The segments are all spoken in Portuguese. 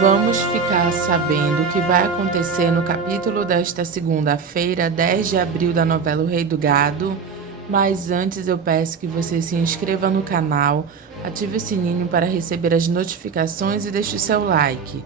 Vamos ficar sabendo o que vai acontecer no capítulo desta segunda-feira, 10 de abril da novela O Rei do Gado, mas antes eu peço que você se inscreva no canal, ative o sininho para receber as notificações e deixe o seu like.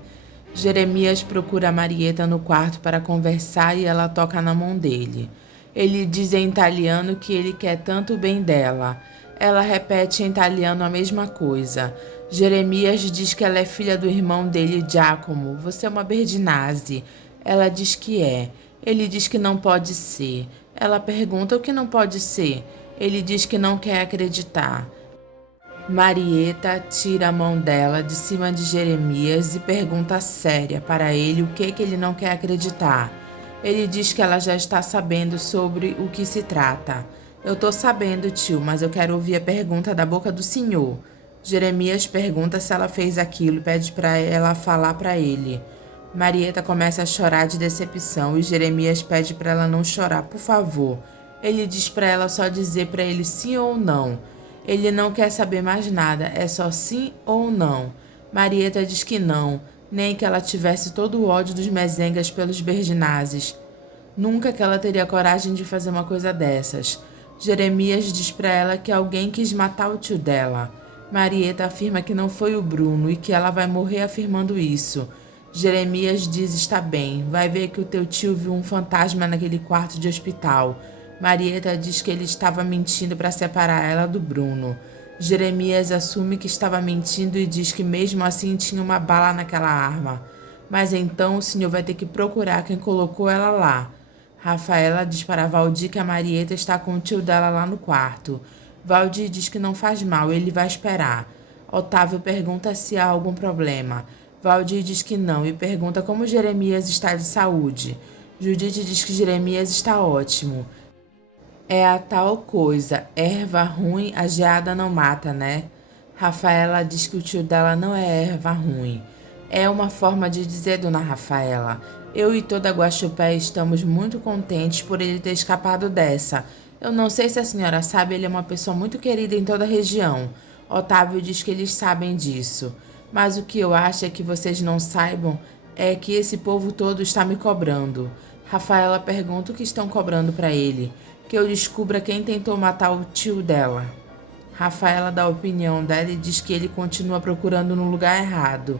Jeremias procura a Marieta no quarto para conversar e ela toca na mão dele. Ele diz em italiano que ele quer tanto o bem dela. Ela repete em italiano a mesma coisa. Jeremias diz que ela é filha do irmão dele, Giacomo. Você é uma Berdinazzi. Ela diz que é. Ele diz que não pode ser. Ela pergunta o que não pode ser. Ele diz que não quer acreditar. Marieta tira a mão dela de cima de Jeremias e pergunta séria para ele o que ele não quer acreditar. Ele diz que ela já está sabendo sobre o que se trata. Eu tô sabendo, tio, mas eu quero ouvir a pergunta da boca do senhor. Jeremias pergunta se ela fez aquilo e pede para ela falar para ele. Marieta começa a chorar de decepção e Jeremias pede para ela não chorar, por favor. Ele diz para ela só dizer para ele sim ou não. Ele não quer saber mais nada, é só sim ou não. Marieta diz que não, nem que ela tivesse todo o ódio dos mezengas pelos Berdinazes. Nunca que ela teria coragem de fazer uma coisa dessas. Jeremias diz para ela que alguém quis matar o tio dela. Marieta afirma que não foi o Bruno e que ela vai morrer afirmando isso. Jeremias diz está bem, vai ver que o teu tio viu um fantasma naquele quarto de hospital. Marieta diz que ele estava mentindo para separar ela do Bruno. Jeremias assume que estava mentindo e diz que mesmo assim tinha uma bala naquela arma. Mas então o senhor vai ter que procurar quem colocou ela lá. Rafaela diz para Valdir que a Marieta está com o tio dela lá no quarto. Valdir diz que não faz mal, ele vai esperar. Otávio pergunta se há algum problema. Valdir diz que não e pergunta como Jeremias está de saúde. Judite diz que Jeremias está ótimo. É a tal coisa, erva ruim a geada não mata, né? Rafaela diz que o tio dela não é erva ruim. É uma forma de dizer, dona Rafaela. Eu e toda Guaxupé estamos muito contentes por ele ter escapado dessa. Eu não sei se a senhora sabe, ele é uma pessoa muito querida em toda a região. Otávio diz que eles sabem disso. Mas o que eu acho é que vocês não saibam é que esse povo todo está me cobrando. Rafaela pergunta o que estão cobrando para ele. Que eu descubra quem tentou matar o tio dela. Rafaela dá a opinião dela e diz que ele continua procurando no lugar errado.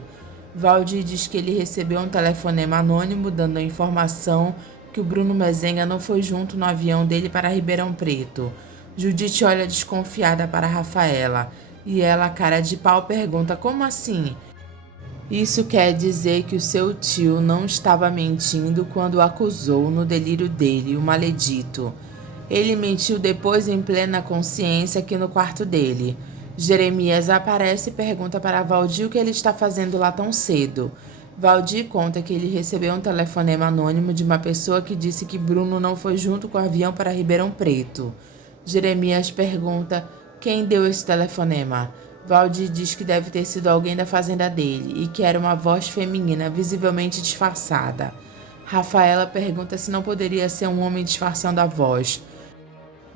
Valdir diz que ele recebeu um telefonema anônimo dando a informação que o Bruno Mezenga não foi junto no avião dele para Ribeirão Preto. Judite olha desconfiada para Rafaela e ela, cara de pau, pergunta como assim? Isso quer dizer que o seu tio não estava mentindo quando o acusou no delírio dele, o maledito. Ele mentiu depois em plena consciência aqui no quarto dele. Jeremias aparece e pergunta para Valdir o que ele está fazendo lá tão cedo. Valdir conta que ele recebeu um telefonema anônimo de uma pessoa que disse que Bruno não foi junto com o avião para Ribeirão Preto. Jeremias pergunta quem deu esse telefonema. Valdir diz que deve ter sido alguém da fazenda dele e que era uma voz feminina, visivelmente disfarçada. Rafaela pergunta se não poderia ser um homem disfarçando a voz.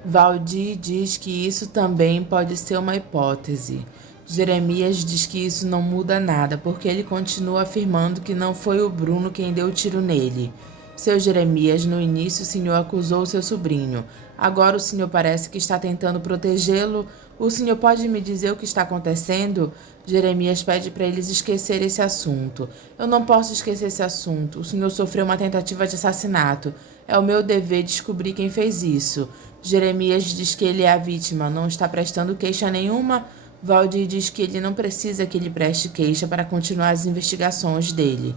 Valdir diz que isso também pode ser uma hipótese. Jeremias diz que isso não muda nada, porque ele continua afirmando que não foi o Bruno quem deu o tiro nele. Seu Jeremias, no início o senhor acusou seu sobrinho. Agora o senhor parece que está tentando protegê-lo. O senhor pode me dizer o que está acontecendo? Jeremias pede para eles esquecerem esse assunto. Eu não posso esquecer esse assunto. O senhor sofreu uma tentativa de assassinato. É o meu dever descobrir quem fez isso. Jeremias diz que ele é a vítima, não está prestando queixa nenhuma. Valdir diz que ele não precisa que ele preste queixa para continuar as investigações dele.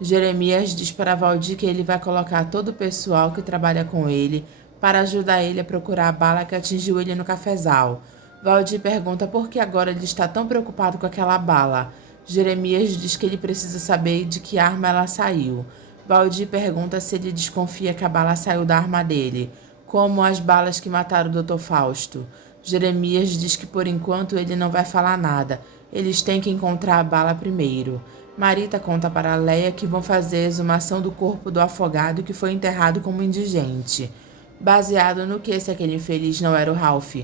Jeremias diz para Valdir que ele vai colocar todo o pessoal que trabalha com ele para ajudar ele a procurar a bala que atingiu ele no cafezal. Valdir pergunta por que agora ele está tão preocupado com aquela bala. Jeremias diz que ele precisa saber de que arma ela saiu. Valdir pergunta se ele desconfia que a bala saiu da arma dele, como as balas que mataram o Dr. Fausto. Jeremias diz que por enquanto ele não vai falar nada. Eles têm que encontrar a bala primeiro. Marita conta para Leia que vão fazer a exumação do corpo do afogado que foi enterrado como indigente. Baseado no que se aquele infeliz não era o Ralph.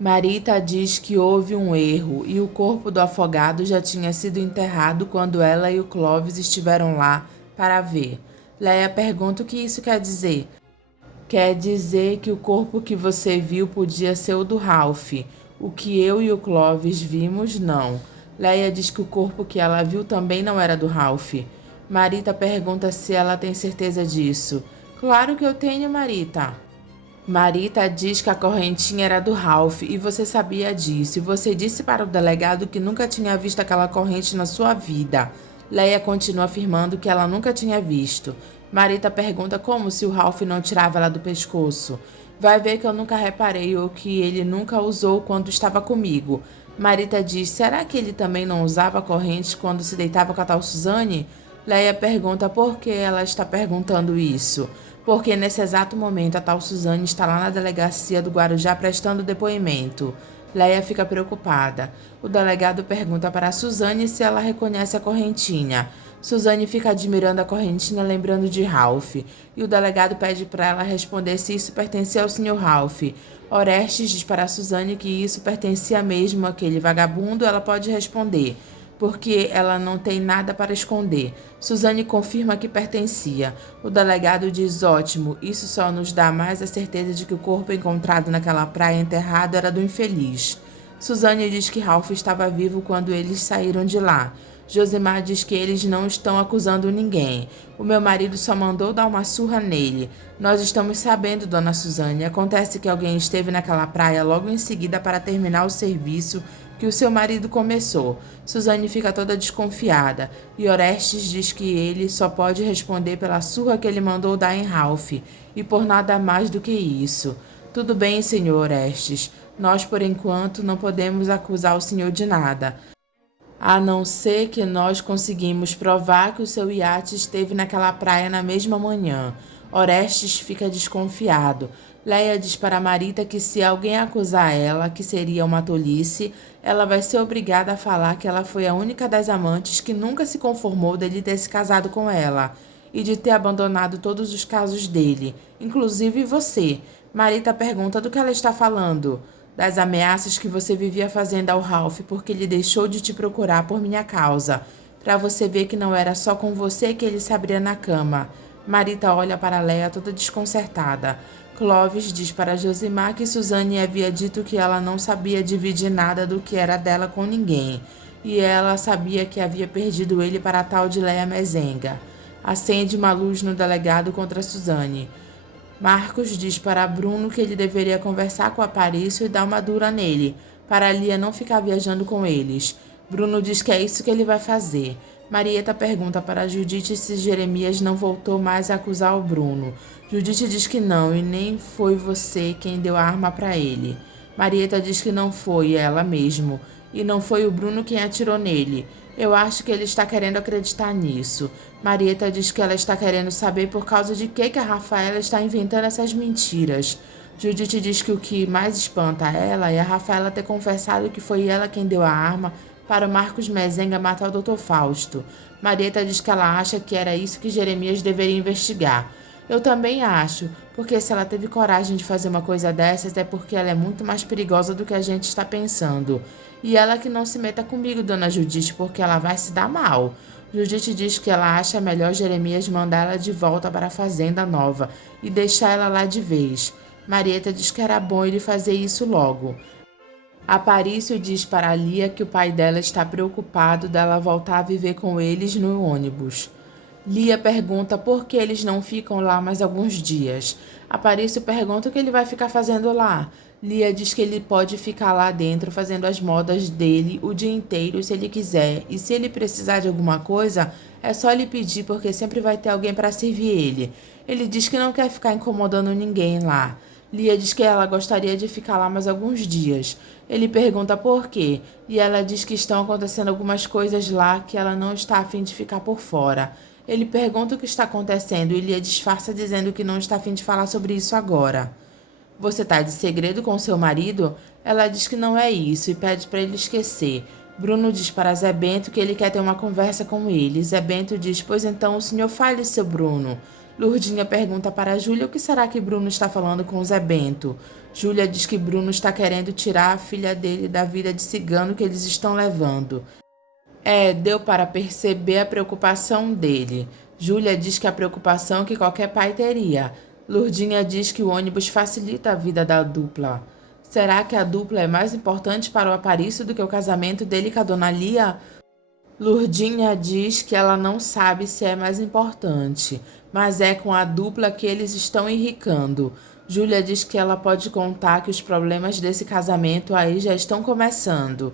Marita diz que houve um erro e o corpo do afogado já tinha sido enterrado quando ela e o Clovis estiveram lá para ver. Leia pergunta o que isso quer dizer. Quer dizer que o corpo que você viu podia ser o do Ralph. O que eu e o Clovis vimos, não. Leia diz que o corpo que ela viu também não era do Ralph. Marita pergunta se ela tem certeza disso. Claro que eu tenho, Marita. Marita diz que a correntinha era do Ralph e você sabia disso. E você disse para o delegado que nunca tinha visto aquela corrente na sua vida. Leia continua afirmando que ela nunca tinha visto. Marita pergunta como se o Ralph não tirava ela do pescoço. Vai ver que eu nunca reparei ou que ele nunca usou quando estava comigo. Marita diz, será que ele também não usava corrente quando se deitava com a tal Suzane? Leia pergunta por que ela está perguntando isso. Porque nesse exato momento a tal Suzane está lá na delegacia do Guarujá prestando depoimento. Leia fica preocupada. O delegado pergunta para a Suzane se ela reconhece a correntinha. Suzane fica admirando a correntinha lembrando de Ralph. E o delegado pede para ela responder se isso pertencia ao Sr. Ralph. Orestes diz para a Suzane que isso pertencia mesmo àquele vagabundo, ela pode responder porque ela não tem nada para esconder. Suzane confirma que pertencia. O delegado diz, ótimo, isso só nos dá mais a certeza de que o corpo encontrado naquela praia enterrado era do infeliz. Suzane diz que Ralph estava vivo quando eles saíram de lá. Josimar diz que eles não estão acusando ninguém. O meu marido só mandou dar uma surra nele. Nós estamos sabendo, dona Suzane. Acontece que alguém esteve naquela praia logo em seguida para terminar o serviço que o seu marido começou. Suzane fica toda desconfiada e Orestes diz que ele só pode responder pela surra que ele mandou dar em Ralph e por nada mais do que isso. Tudo bem, senhor Orestes. Nós, por enquanto, não podemos acusar o senhor de nada, a não ser que nós conseguimos provar que o seu iate esteve naquela praia na mesma manhã. Orestes fica desconfiado. Leia diz para Marita que se alguém acusar ela, que seria uma tolice, ela vai ser obrigada a falar que ela foi a única das amantes que nunca se conformou dele ter se casado com ela e de ter abandonado todos os casos dele, inclusive você. Marita pergunta do que ela está falando. Das ameaças que você vivia fazendo ao Ralph porque ele deixou de te procurar por minha causa, para você ver que não era só com você que ele se abria na cama. Marita olha para Leia toda desconcertada. Clovis diz para Josimar que Suzane havia dito que ela não sabia dividir nada do que era dela com ninguém, e ela sabia que havia perdido ele para a tal de Leia Mezenga. Acende uma luz no delegado contra Suzane. Marcos diz para Bruno que ele deveria conversar com Aparício e dar uma dura nele, para Lia não ficar viajando com eles. Bruno diz que é isso que ele vai fazer. Marieta pergunta para Judite se Jeremias não voltou mais a acusar o Bruno. Judite diz que não e nem foi você quem deu a arma para ele. Marieta diz que não foi ela mesmo e não foi o Bruno quem atirou nele. Eu acho que ele está querendo acreditar nisso. Marieta diz que ela está querendo saber por causa de que a Rafaela está inventando essas mentiras. Judite diz que o que mais espanta ela é a Rafaela ter confessado que foi ela quem deu a arma para o Marcos Mezenga matar o Dr. Fausto. Marieta diz que ela acha que era isso que Jeremias deveria investigar. Eu também acho, porque se ela teve coragem de fazer uma coisa dessas é porque ela é muito mais perigosa do que a gente está pensando. E ela que não se meta comigo, dona Judite, porque ela vai se dar mal. Judite diz que ela acha melhor Jeremias mandar ela de volta para a fazenda nova e deixar ela lá de vez. Marieta diz que era bom ele fazer isso logo. Aparício diz para Lia que o pai dela está preocupado dela voltar a viver com eles no ônibus. Lia pergunta por que eles não ficam lá mais alguns dias. Aparício pergunta o que ele vai ficar fazendo lá. Lia diz que ele pode ficar lá dentro fazendo as modas dele o dia inteiro se ele quiser, e se ele precisar de alguma coisa, é só ele pedir porque sempre vai ter alguém para servir ele. Ele diz que não quer ficar incomodando ninguém lá. Lia diz que ela gostaria de ficar lá mais alguns dias. Ele pergunta por quê, e ela diz que estão acontecendo algumas coisas lá que ela não está a fim de ficar por fora. Ele pergunta o que está acontecendo e Lia disfarça dizendo que não está a fim de falar sobre isso agora. Você está de segredo com seu marido? Ela diz que não é isso e pede para ele esquecer. Bruno diz para Zé Bento que ele quer ter uma conversa com ele. Zé Bento diz, pois então o senhor fale, seu Bruno. Lurdinha pergunta para Júlia o que será que Bruno está falando com Zé Bento. Júlia diz que Bruno está querendo tirar a filha dele da vida de cigano que eles estão levando. Deu para perceber a preocupação dele. Júlia diz que a preocupação que qualquer pai teria. Lurdinha diz que o ônibus facilita a vida da dupla. Será que a dupla é mais importante para o Aparício do que o casamento dele com a dona Lia? Lurdinha diz que ela não sabe se é mais importante, mas é com a dupla que eles estão enricando. Júlia diz que ela pode contar que os problemas desse casamento aí já estão começando.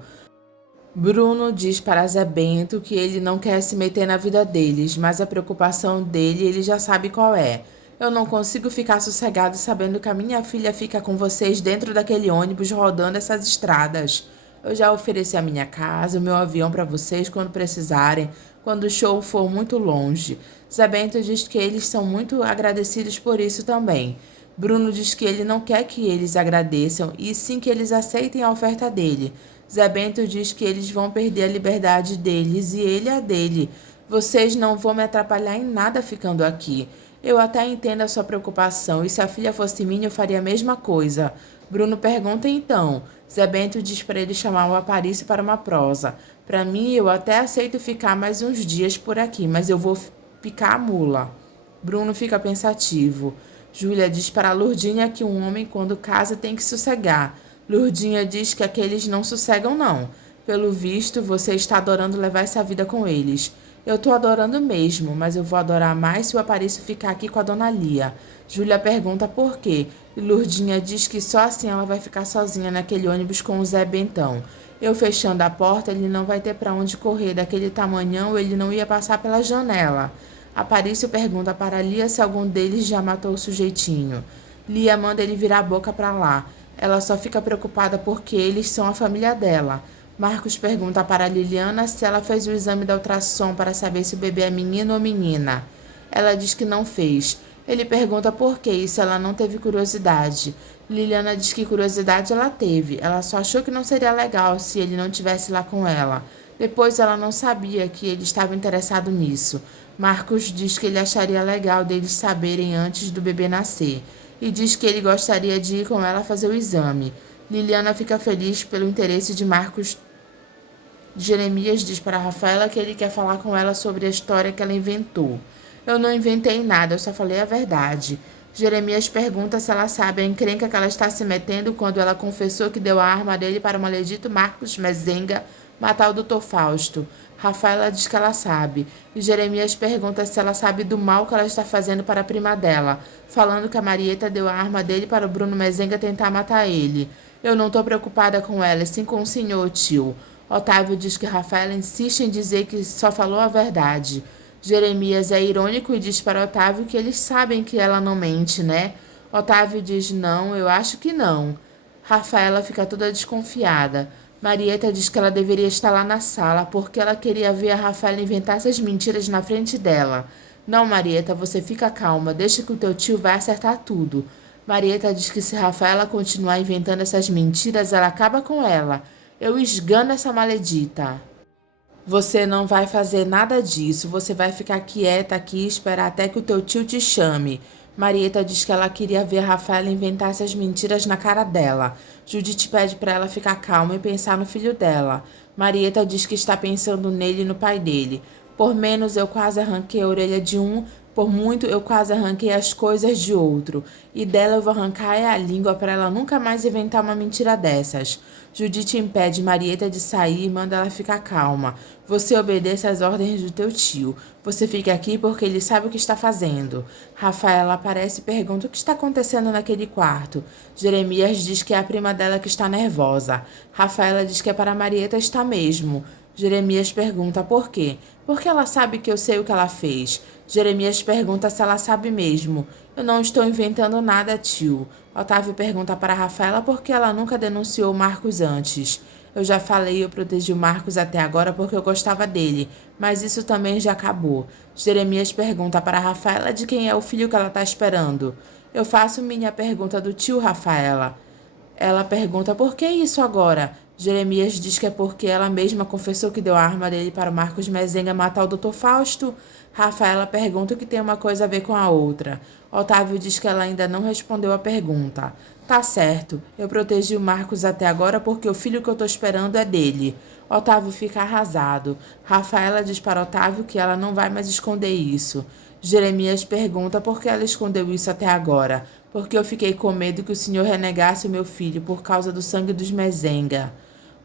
Bruno diz para Zé Bento que ele não quer se meter na vida deles, mas a preocupação dele ele já sabe qual é. Eu não consigo ficar sossegado sabendo que a minha filha fica com vocês dentro daquele ônibus rodando essas estradas. Eu já ofereci a minha casa, o meu avião para vocês quando precisarem, quando o show for muito longe. Zé Bento diz que eles são muito agradecidos por isso também. Bruno diz que ele não quer que eles agradeçam e sim que eles aceitem a oferta dele. Zé Bento diz que eles vão perder a liberdade deles e ele a dele. Vocês não vão me atrapalhar em nada ficando aqui. Eu até entendo a sua preocupação e se a filha fosse minha eu faria a mesma coisa. Bruno pergunta então. Zé Bento diz para ele chamar o Aparício para uma prosa. Para mim eu até aceito ficar mais uns dias por aqui, mas eu vou picar a mula. Bruno fica pensativo. Júlia diz para Lurdinha que um homem quando casa tem que sossegar. Lurdinha diz que aqueles não sossegam não. Pelo visto, você está adorando levar essa vida com eles. Eu tô adorando mesmo, mas eu vou adorar mais se o Aparício ficar aqui com a dona Lia. Júlia pergunta por quê, e Lurdinha diz que só assim ela vai ficar sozinha naquele ônibus com o Zé Bentão. Eu fechando a porta, ele não vai ter para onde correr, daquele tamanhão ele não ia passar pela janela. Aparício pergunta para Lia se algum deles já matou o sujeitinho. Lia manda ele virar a boca para lá. Ela só fica preocupada porque eles são a família dela. Marcos pergunta para Liliana se ela fez o exame da ultrassom para saber se o bebê é menino ou menina. Ela diz que não fez. Ele pergunta por que e se ela não teve curiosidade. Liliana diz que curiosidade ela teve. Ela só achou que não seria legal se ele não estivesse lá com ela. Depois ela não sabia que ele estava interessado nisso. Marcos diz que ele acharia legal deles saberem antes do bebê nascer. E diz que ele gostaria de ir com ela fazer o exame. Liliana fica feliz pelo interesse de Marcos. Jeremias diz para Rafaela que ele quer falar com ela sobre a história que ela inventou. Eu não inventei nada, eu só falei a verdade. Jeremias pergunta se ela sabe a encrenca que ela está se metendo quando ela confessou que deu a arma dele para o maledito Marcos Mezenga matar o Dr. Fausto. Rafaela diz que ela sabe. E Jeremias pergunta se ela sabe do mal que ela está fazendo para a prima dela, falando que a Marieta deu a arma dele para o Bruno Mezenga tentar matar ele. Eu não estou preocupada com ela, sim com o senhor, tio. Otávio diz que Rafaela insiste em dizer que só falou a verdade. Jeremias é irônico e diz para Otávio que eles sabem que ela não mente, né? Otávio diz não, eu acho que não. Rafaela fica toda desconfiada. Marieta diz que ela deveria estar lá na sala porque ela queria ver a Rafaela inventar essas mentiras na frente dela. Não, Marieta, você fica calma, deixa que o teu tio vai acertar tudo. Marieta diz que se Rafaela continuar inventando essas mentiras, ela acaba com ela. Eu esgano essa maledita. Você não vai fazer nada disso, você vai ficar quieta aqui e esperar até que o teu tio te chame. Marieta diz que ela queria ver a Rafaela inventar essas mentiras na cara dela. Judite pede para ela ficar calma e pensar no filho dela. Marieta diz que está pensando nele e no pai dele. Por menos eu quase arranquei a orelha de um, por muito eu quase arranquei as coisas de outro. E dela eu vou arrancar a língua para ela nunca mais inventar uma mentira dessas. Judite impede Marieta de sair e manda ela ficar calma. Você obedece às ordens do teu tio. Você fica aqui porque ele sabe o que está fazendo. Rafaela aparece e pergunta o que está acontecendo naquele quarto. Jeremias diz que é a prima dela que está nervosa. Rafaela diz que é para Marieta estar mesmo. Jeremias pergunta por quê. Porque ela sabe que eu sei o que ela fez. Jeremias pergunta se ela sabe mesmo. Eu não estou inventando nada, tio. Otávio pergunta para Rafaela por que ela nunca denunciou o Marcos antes. Eu já falei, eu protegi o Marcos até agora porque eu gostava dele, mas isso também já acabou. Jeremias pergunta para Rafaela de quem é o filho que ela está esperando. Eu faço minha pergunta do tio, Rafaela. Ela pergunta por que isso agora? Jeremias diz que é porque ela mesma confessou que deu a arma dele para o Marcos Mezenga matar o Dr. Fausto. Rafaela pergunta o que tem uma coisa a ver com a outra. Otávio diz que ela ainda não respondeu a pergunta. Tá certo, eu protegi o Marcos até agora porque o filho que eu tô esperando é dele. Otávio fica arrasado. Rafaela diz para Otávio que ela não vai mais esconder isso. Jeremias pergunta por que ela escondeu isso até agora. Porque eu fiquei com medo que o senhor renegasse o meu filho por causa do sangue dos Mezenga.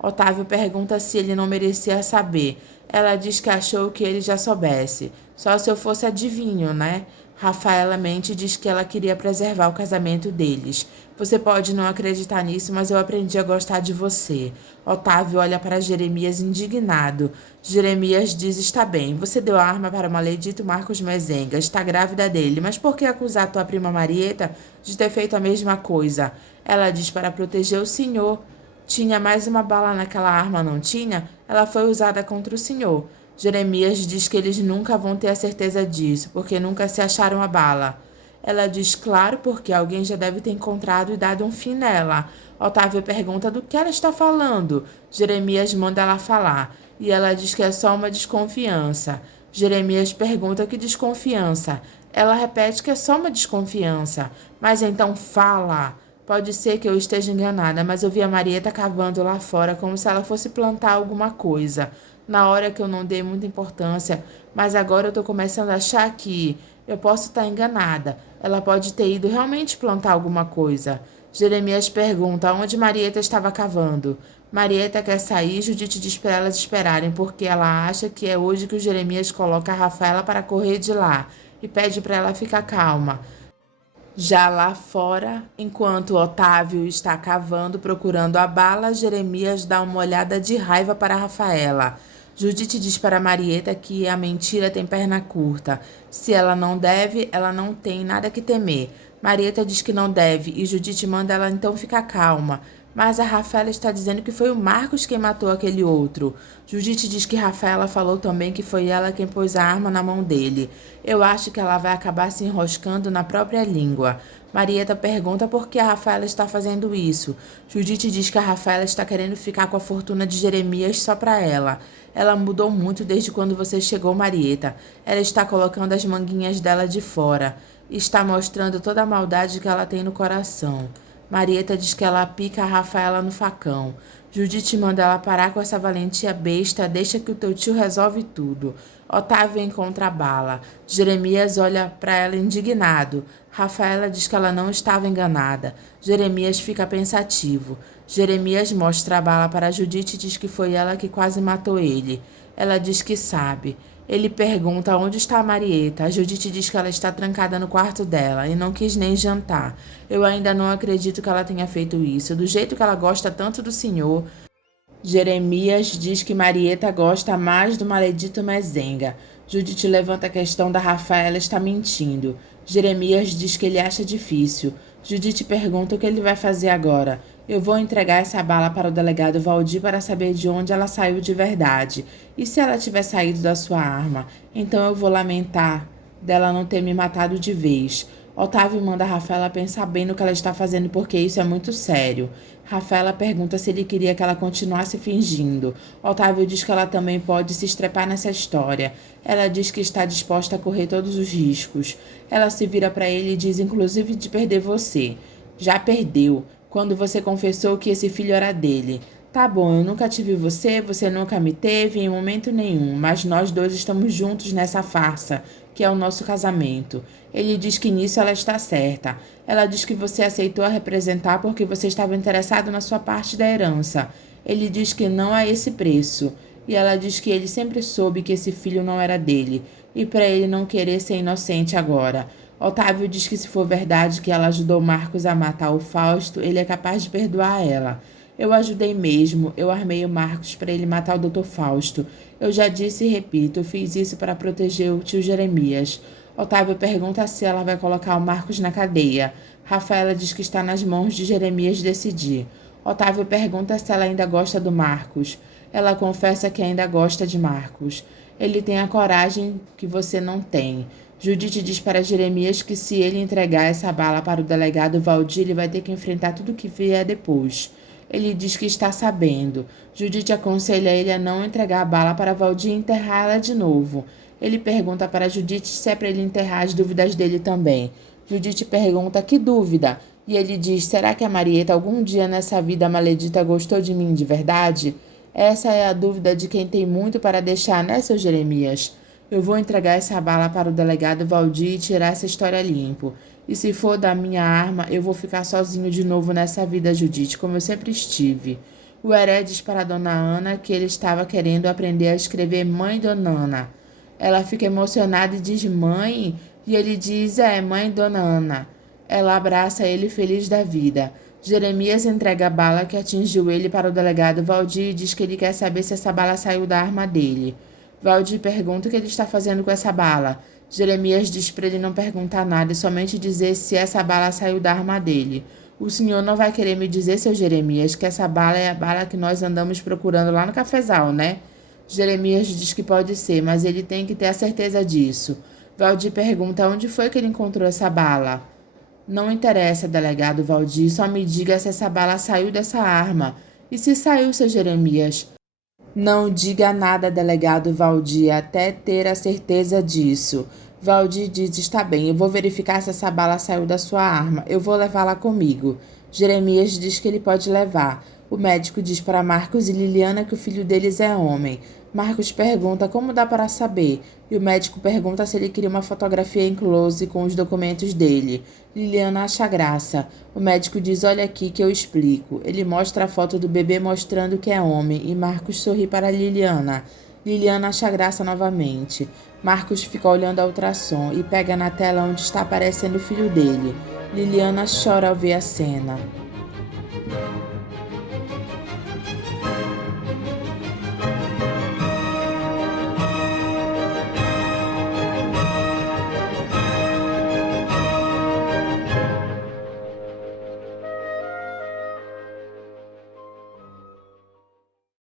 Otávio pergunta se ele não merecia saber. Ela diz que achou que ele já soubesse. Só se eu fosse adivinho, né? Rafaela mente e diz que ela queria preservar o casamento deles. Você pode não acreditar nisso, mas eu aprendi a gostar de você. Otávio olha para Jeremias indignado. Jeremias diz: está bem, você deu a arma para o maledito Marcos Mezenga, está grávida dele, mas por que acusar tua prima Marieta de ter feito a mesma coisa? Ela diz para proteger o senhor. Tinha mais uma bala naquela arma, não tinha? Ela foi usada contra o senhor. Jeremias diz que eles nunca vão ter a certeza disso, porque nunca se acharam a bala. Ela diz claro porque alguém já deve ter encontrado e dado um fim nela. Otávio pergunta do que ela está falando. Jeremias manda ela falar, e ela diz que é só uma desconfiança. Jeremias pergunta que desconfiança. Ela repete que é só uma desconfiança. Mas então fala. Pode ser que eu esteja enganada, mas eu vi a Marieta cavando lá fora como se ela fosse plantar alguma coisa. Na hora que eu não dei muita importância, mas agora eu tô começando a achar que eu posso estar enganada. Ela pode ter ido realmente plantar alguma coisa. Jeremias pergunta onde Marieta estava cavando. Marieta quer sair e Judite diz para elas esperarem, porque ela acha que é hoje que o Jeremias coloca a Rafaela para correr de lá e pede para ela ficar calma. Já lá fora, enquanto Otávio está cavando procurando a bala, Jeremias dá uma olhada de raiva para Rafaela. Judite diz para Marieta que a mentira tem perna curta. Se ela não deve, ela não tem nada que temer. Marieta diz que não deve e Judite manda ela então ficar calma. Mas a Rafaela está dizendo que foi o Marcos quem matou aquele outro. Judite diz que Rafaela falou também que foi ela quem pôs a arma na mão dele. Eu acho que ela vai acabar se enroscando na própria língua. Marieta pergunta por que a Rafaela está fazendo isso. Judite diz que a Rafaela está querendo ficar com a fortuna de Jeremias só para ela. Ela mudou muito desde quando você chegou, Marieta. Ela está colocando as manguinhas dela de fora. Está mostrando toda a maldade que ela tem no coração. Marieta diz que ela pica a Rafaela no facão. Judite manda ela parar com essa valentia besta, deixa que o teu tio resolve tudo. Otávio encontra a bala. Jeremias olha para ela indignado. Rafaela diz que ela não estava enganada. Jeremias fica pensativo. Jeremias mostra a bala para Judite e diz que foi ela que quase matou ele. Ela diz que sabe. Ele pergunta onde está a Marieta. A Judite diz que ela está trancada no quarto dela e não quis nem jantar. Eu ainda não acredito que ela tenha feito isso. Do jeito que ela gosta tanto do senhor. Jeremias diz que Marieta gosta mais do maledito Mezenga. Judite levanta a questão da Rafaela está mentindo. Jeremias diz que ele acha difícil. Judite pergunta o que ele vai fazer agora. Eu vou entregar essa bala para o delegado Valdir para saber de onde ela saiu de verdade. E se ela tiver saído da sua arma? Então eu vou lamentar dela não ter me matado de vez. Otávio manda a Rafaela pensar bem no que ela está fazendo porque isso é muito sério. Rafaela pergunta se ele queria que ela continuasse fingindo. Otávio diz que ela também pode se estrepar nessa história. Ela diz que está disposta a correr todos os riscos. Ela se vira para ele e diz inclusive de perder você. Já perdeu, quando você confessou que esse filho era dele. Tá bom, eu nunca tive você, você nunca me teve em momento nenhum, mas nós dois estamos juntos nessa farsa, que é o nosso casamento. Ele diz que nisso ela está certa. Ela diz que você aceitou a representar porque você estava interessado na sua parte da herança. Ele diz que não a esse preço. E ela diz que ele sempre soube que esse filho não era dele, e para ele não querer ser inocente agora. Otávio diz que se for verdade que ela ajudou Marcos a matar o Fausto, ele é capaz de perdoar ela. Eu ajudei mesmo, eu armei o Marcos para ele matar o Dr. Fausto. Eu já disse e repito, eu fiz isso para proteger o tio Jeremias. Otávio pergunta se ela vai colocar o Marcos na cadeia. Rafaela diz que está nas mãos de Jeremias decidir. Otávio pergunta se ela ainda gosta do Marcos. Ela confessa que ainda gosta de Marcos. Ele tem a coragem que você não tem. Judite diz para Jeremias que se ele entregar essa bala para o delegado Valdir, ele vai ter que enfrentar tudo o que vier depois. Ele diz que está sabendo. Judite aconselha ele a não entregar a bala para Valdir e enterrá-la de novo. Ele pergunta para Judite se é para ele enterrar as dúvidas dele também. Judite pergunta que dúvida, e ele diz: será que a Marieta algum dia nessa vida maledita gostou de mim de verdade? Essa é a dúvida de quem tem muito para deixar, né, seu Jeremias? Eu vou entregar essa bala para o delegado Valdir e tirar essa história limpo. E se for da minha arma, eu vou ficar sozinho de novo nessa vida, Judite, como eu sempre estive. O Heré diz para Dona Ana que ele estava querendo aprender a escrever Mãe Dona Ana. Ela fica emocionada e diz mãe, e ele diz mãe Dona Ana. Ela abraça ele feliz da vida. Jeremias entrega a bala que atingiu ele para o delegado Valdir e diz que ele quer saber se essa bala saiu da arma dele. Valdir pergunta o que ele está fazendo com essa bala. Jeremias diz para ele não perguntar nada e somente dizer se essa bala saiu da arma dele. O senhor não vai querer me dizer, seu Jeremias, que essa bala é a bala que nós andamos procurando lá no cafezal, né? Jeremias diz que pode ser, mas ele tem que ter a certeza disso. Valdir pergunta onde foi que ele encontrou essa bala. Não interessa, delegado Valdir, só me diga se essa bala saiu dessa arma. E se saiu, seu Jeremias? Não diga nada, delegado Valdir, até ter a certeza disso. Valdir diz: está bem, eu vou verificar se essa bala saiu da sua arma. Eu vou levá-la comigo. Jeremias diz que ele pode levar. O médico diz para Marcos e Liliana que o filho deles é homem. Marcos pergunta como dá para saber, e o médico pergunta se ele queria uma fotografia em close com os documentos dele. Liliana acha graça. O médico diz: olha aqui que eu explico. Ele mostra a foto do bebê mostrando que é homem, e Marcos sorri para Liliana. Liliana acha graça novamente. Marcos fica olhando a ultrassom e pega na tela onde está aparecendo o filho dele. Liliana chora ao ver a cena.